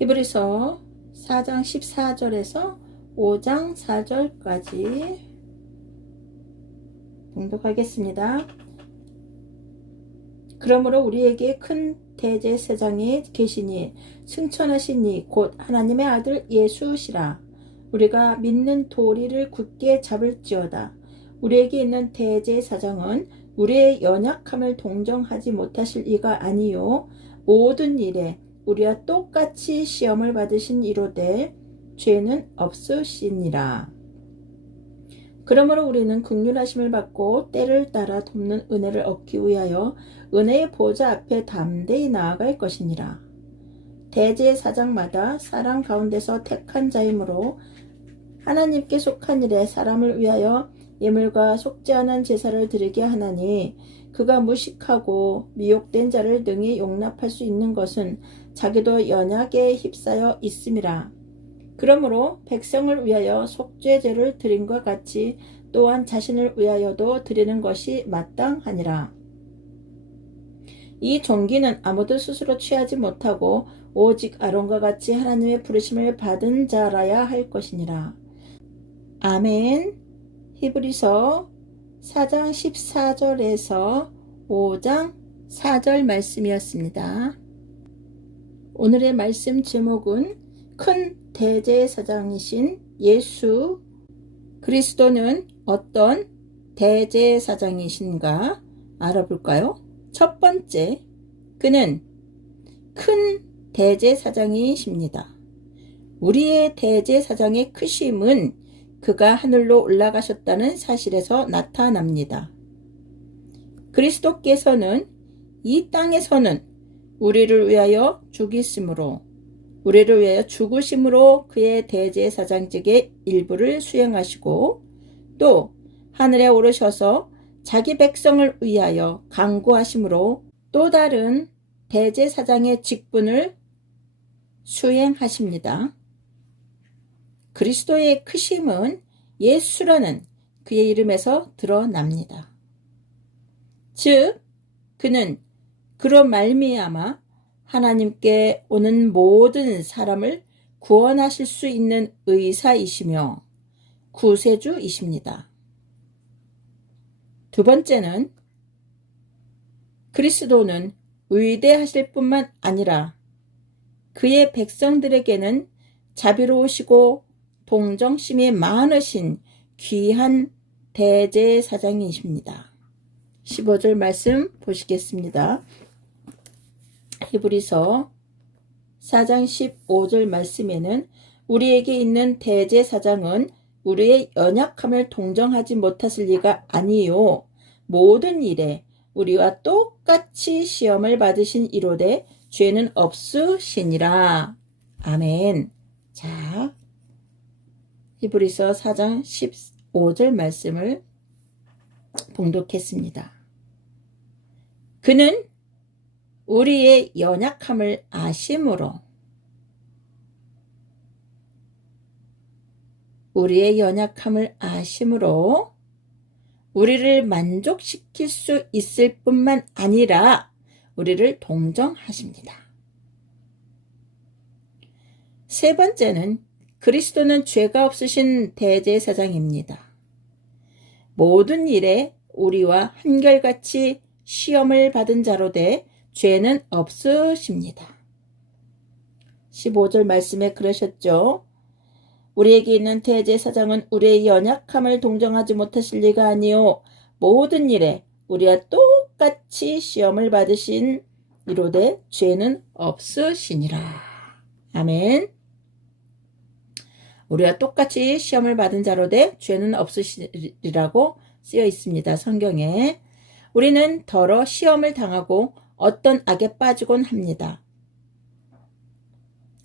히브리서 4장 14절에서 5장 4절까지 봉독하겠습니다. 그러므로 우리에게 큰 대제사장이 계시니 승천하신 이 곧 하나님의 아들 예수시라. 우리가 믿는 도리를 굳게 잡을지어다. 우리에게 있는 대제사장은 우리의 연약함을 동정하지 못하실 이가 아니요 모든 일에 우리와 똑같이 시험을 받으신 이로되 죄는 없으시니라. 그러므로 우리는 긍휼하심을 받고 때를 따라 돕는 은혜를 얻기 위하여 은혜의 보좌 앞에 담대히 나아갈 것이니라. 대제사장마다 사람 가운데서 택한 자이므로 하나님께 속한 일에 사람을 위하여 예물과 속지 않은 제사를 드리게 하나니 그가 무식하고 미혹된 자를 능히 용납할 수 있는 것은 자기도 연약에 휩싸여 있음이라. 그러므로 백성을 위하여 속죄제를 드림과 같이 또한 자신을 위하여도 드리는 것이 마땅하니라. 이 종기는 아무도 스스로 취하지 못하고 오직 아론과 같이 하나님의 부르심을 받은 자라야 할 것이니라. 아멘. 히브리서 4장 14절에서 5장 4절 말씀이었습니다. 오늘의 말씀 제목은 큰 대제사장이신 예수 그리스도는 어떤 대제사장이신가 알아볼까요? 첫 번째, 그는 큰 대제사장이십니다. 우리의 대제사장의 크심은 그가 하늘로 올라가셨다는 사실에서 나타납니다. 그리스도께서는 이 땅에서는 우리를 위하여 죽으심으로 그의 대제사장직의 일부를 수행하시고 또 하늘에 오르셔서 자기 백성을 위하여 간구하심으로 또 다른 대제사장의 직분을 수행하십니다. 그리스도의 크심은 예수라는 그의 이름에서 드러납니다. 즉, 그는 그로 말미암아 하나님께 오는 모든 사람을 구원하실 수 있는 의사이시며 구세주이십니다. 두 번째는 그리스도는 위대하실 뿐만 아니라 그의 백성들에게는 자비로우시고 동정심이 많으신 귀한 대제사장이십니다. 15절 말씀 보시겠습니다. 히브리서 4장 15절 말씀에는 우리에게 있는 대제사장은 우리의 연약함을 동정하지 못하실 리가 아니요 모든 일에 우리와 똑같이 시험을 받으신 이로되 죄는 없으시니라. 아멘. 자, 히브리서 4장 15절 말씀을 봉독했습니다. 그는 우리의 연약함을 아심으로 우리를 만족시킬 수 있을 뿐만 아니라 우리를 동정하십니다. 세 번째는 그리스도는 죄가 없으신 대제사장입니다. 모든 일에 우리와 한결같이 시험을 받은 자로되 죄는 없으십니다. 15절 말씀에 그러셨죠. 우리에게 있는 대제사장은 우리의 연약함을 동정하지 못하실 리가 아니요 모든 일에 우리와 똑같이 시험을 받으신 이로되 죄는 없으시니라. 아멘. 우리와 똑같이 시험을 받은 자로되 죄는 없으시리라고 쓰여 있습니다. 성경에. 우리는 더러 시험을 당하고 어떤 악에 빠지곤 합니다.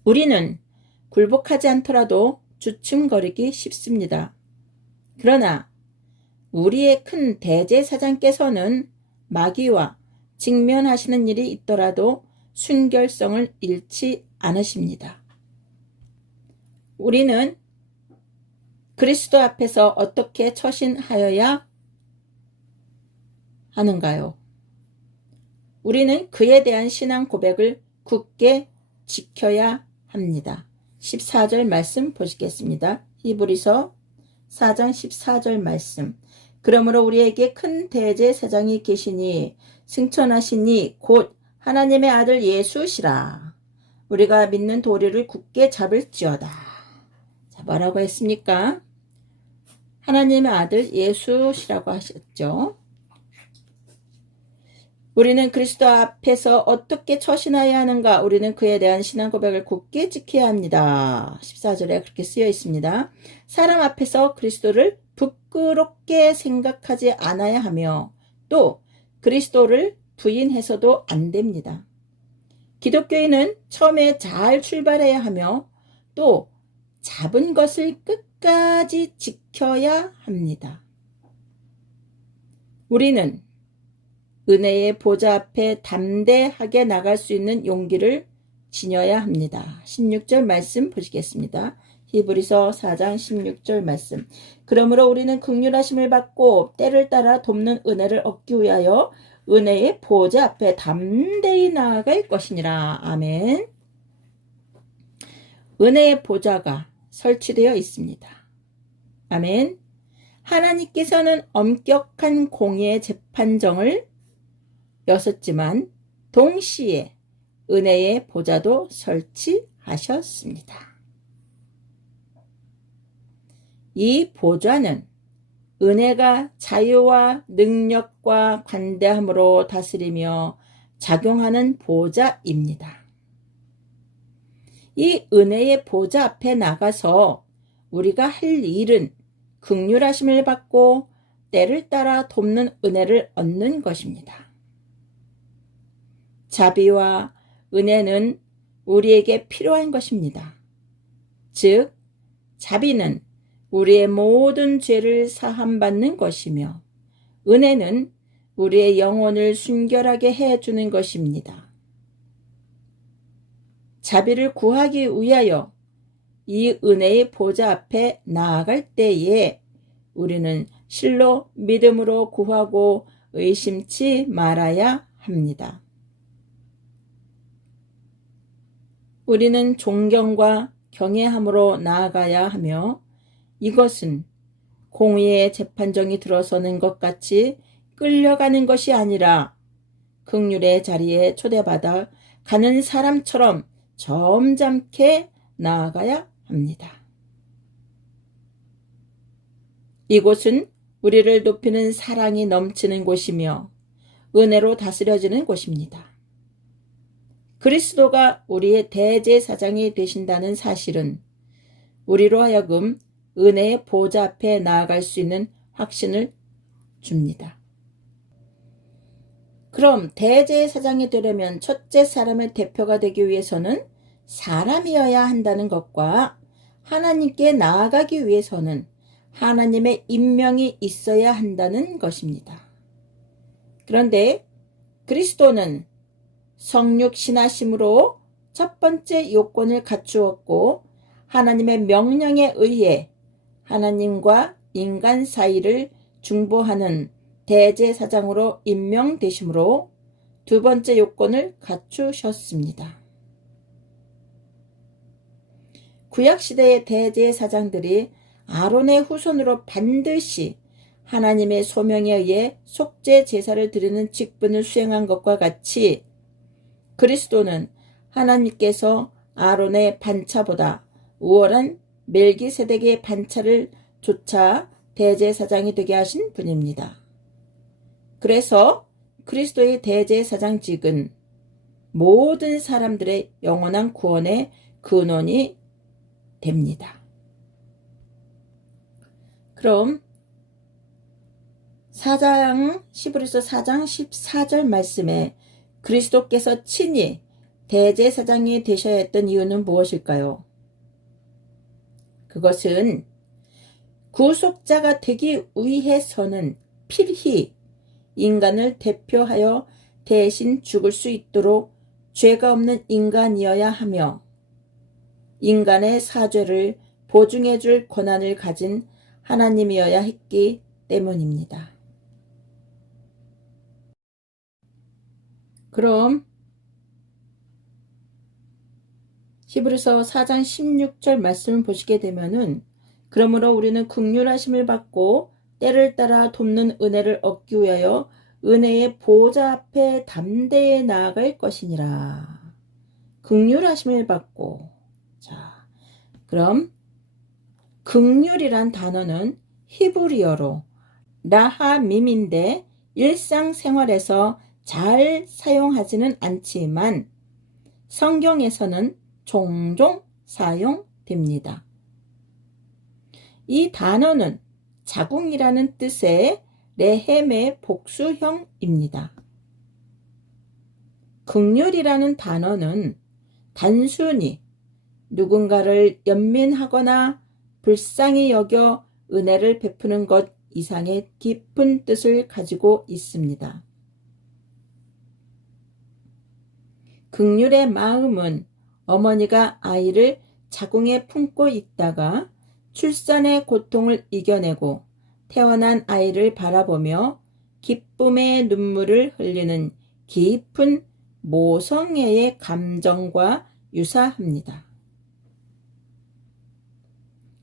우리는 굴복하지 않더라도 주춤거리기 쉽습니다. 그러나 우리의 큰 대제사장께서는 마귀와 직면하시는 일이 있더라도 순결성을 잃지 않으십니다. 우리는 그리스도 앞에서 어떻게 처신하여야 하는가요? 우리는 그에 대한 신앙 고백을 굳게 지켜야 합니다. 14절 말씀 보시겠습니다. 히브리서 4장 14절 말씀. 그러므로 우리에게 큰 대제사장이 계시니 승천하시니 곧 하나님의 아들 예수시라. 우리가 믿는 도리를 굳게 잡을지어다. 자, 뭐라고 했습니까? 하나님의 아들 예수시라고 하셨죠. 우리는 그리스도 앞에서 어떻게 처신하여야 하는가? 우리는 그에 대한 신앙 고백을 굳게 지켜야 합니다. 14절에 그렇게 쓰여 있습니다. 사람 앞에서 그리스도를 부끄럽게 생각하지 않아야 하며 또 그리스도를 부인해서도 안 됩니다. 기독교인은 처음에 잘 출발해야 하며 또 잡은 것을 끝까지 지켜야 합니다. 우리는 은혜의 보좌 앞에 담대하게 나갈 수 있는 용기를 지녀야 합니다. 16절 말씀 보시겠습니다. 히브리서 4장 16절 말씀. 그러므로 우리는 긍휼하심을 받고 때를 따라 돕는 은혜를 얻기 위하여 은혜의 보좌 앞에 담대히 나아갈 것이니라. 아멘. 은혜의 보좌가 설치되어 있습니다. 아멘. 하나님께서는 엄격한 공의의 재판정을 여섰지만 동시에 은혜의 보좌도 설치하셨습니다. 이 보좌는 은혜가 자유와 능력과 관대함으로 다스리며 작용하는 보좌입니다. 이 은혜의 보좌 앞에 나가서 우리가 할 일은 긍휼하심을 받고 때를 따라 돕는 은혜를 얻는 것입니다. 자비와 은혜는 우리에게 필요한 것입니다. 즉, 자비는 우리의 모든 죄를 사함받는 것이며 은혜는 우리의 영혼을 순결하게 해주는 것입니다. 자비를 구하기 위하여 이 은혜의 보좌 앞에 나아갈 때에 우리는 실로 믿음으로 구하고 의심치 말아야 합니다. 우리는 존경과 경외함으로 나아가야 하며 이것은 공의의 재판정이 들어서는 것 같이 끌려가는 것이 아니라 긍휼의 자리에 초대받아 가는 사람처럼 점잖게 나아가야 합니다. 이곳은 우리를 높이는 사랑이 넘치는 곳이며 은혜로 다스려지는 곳입니다. 그리스도가 우리의 대제사장이 되신다는 사실은 우리로 하여금 은혜의 보좌 앞에 나아갈 수 있는 확신을 줍니다. 그럼 대제사장이 되려면 첫째 사람의 대표가 되기 위해서는 사람이어야 한다는 것과 하나님께 나아가기 위해서는 하나님의 임명이 있어야 한다는 것입니다. 그런데 그리스도는 성육 신하심으로 첫 번째 요건을 갖추었고 하나님의 명령에 의해 하나님과 인간 사이를 중보하는 대제사장으로 임명되심으로 두 번째 요건을 갖추셨습니다. 구약시대의 대제사장들이 아론의 후손으로 반드시 하나님의 소명에 의해 속죄 제사를 드리는 직분을 수행한 것과 같이 그리스도는 하나님께서 아론의 반차보다 우월한 멜기세덱의 반차를 좇아 대제사장이 되게 하신 분입니다. 그래서 그리스도의 대제사장직은 모든 사람들의 영원한 구원의 근원이 됩니다. 그럼 히브리서 4장 14절 말씀에 그리스도께서 친히 대제사장이 되셔야 했던 이유는 무엇일까요? 그것은 구속자가 되기 위해서는 필히 인간을 대표하여 대신 죽을 수 있도록 죄가 없는 인간이어야 하며 인간의 사죄를 보증해 줄 권한을 가진 하나님이어야 했기 때문입니다. 그럼 히브리서 4장 16절 말씀을 보시게 되면은 그러므로 우리는 긍휼하심을 받고 때를 따라 돕는 은혜를 얻기 위하여 은혜의 보좌 앞에 담대히 나아갈 것이니라. 긍휼하심을 받고. 자, 그럼 긍휼이란 단어는 히브리어로 라하밈인데 일상생활에서 잘 사용하지는 않지만 성경에서는 종종 사용됩니다. 이 단어는 자궁이라는 뜻의 레헴의 복수형입니다. 긍휼이라는 단어는 단순히 누군가를 연민하거나 불쌍히 여겨 은혜를 베푸는 것 이상의 깊은 뜻을 가지고 있습니다. 긍휼의 마음은 어머니가 아이를 자궁에 품고 있다가 출산의 고통을 이겨내고 태어난 아이를 바라보며 기쁨의 눈물을 흘리는 깊은 모성애의 감정과 유사합니다.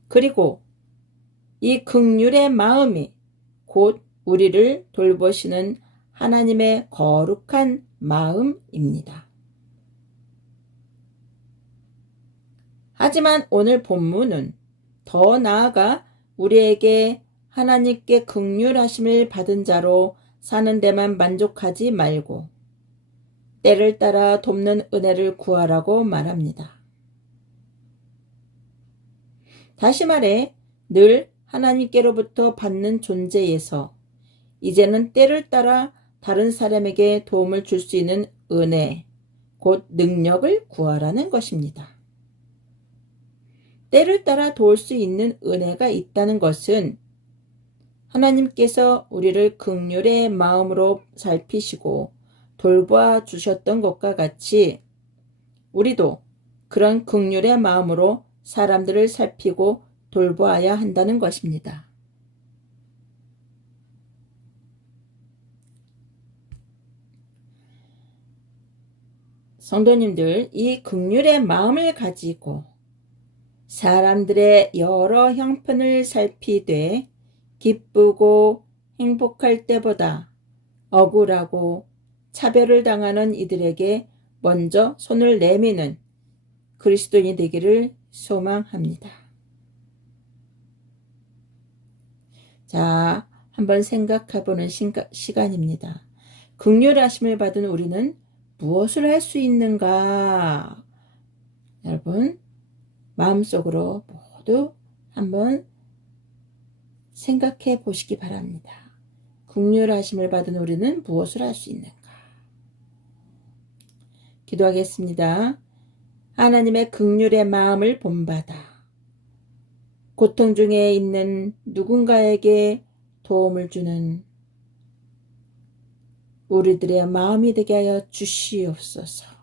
그리고 이 긍휼의 마음이 곧 우리를 돌보시는 하나님의 거룩한 마음입니다. 하지만 오늘 본문은 더 나아가 우리에게 하나님께 긍휼하심을 받은 자로 사는 데만 만족하지 말고 때를 따라 돕는 은혜를 구하라고 말합니다. 다시 말해 늘 하나님께로부터 받는 존재에서 이제는 때를 따라 다른 사람에게 도움을 줄 수 있는 은혜, 곧 능력을 구하라는 것입니다. 때를 따라 도울 수 있는 은혜가 있다는 것은 하나님께서 우리를 긍휼의 마음으로 살피시고 돌보아 주셨던 것과 같이 우리도 그런 긍휼의 마음으로 사람들을 살피고 돌보아야 한다는 것입니다. 성도님들, 이 긍휼의 마음을 가지고 사람들의 여러 형편을 살피되 기쁘고 행복할 때보다 억울하고 차별을 당하는 이들에게 먼저 손을 내미는 그리스도인이 되기를 소망합니다. 자, 한번 생각해보는 시간입니다. 긍휼하심을 받은 우리는 무엇을 할 수 있는가? 여러분, 마음속으로 모두 한번 생각해 보시기 바랍니다. 긍휼하심을 받은 우리는 무엇을 할 수 있는가? 기도하겠습니다. 하나님의 긍휼의 마음을 본받아 고통 중에 있는 누군가에게 도움을 주는 우리들의 마음이 되게 하여 주시옵소서.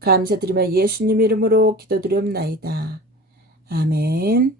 감사드리며 예수님 이름으로 기도드리옵나이다. 아멘.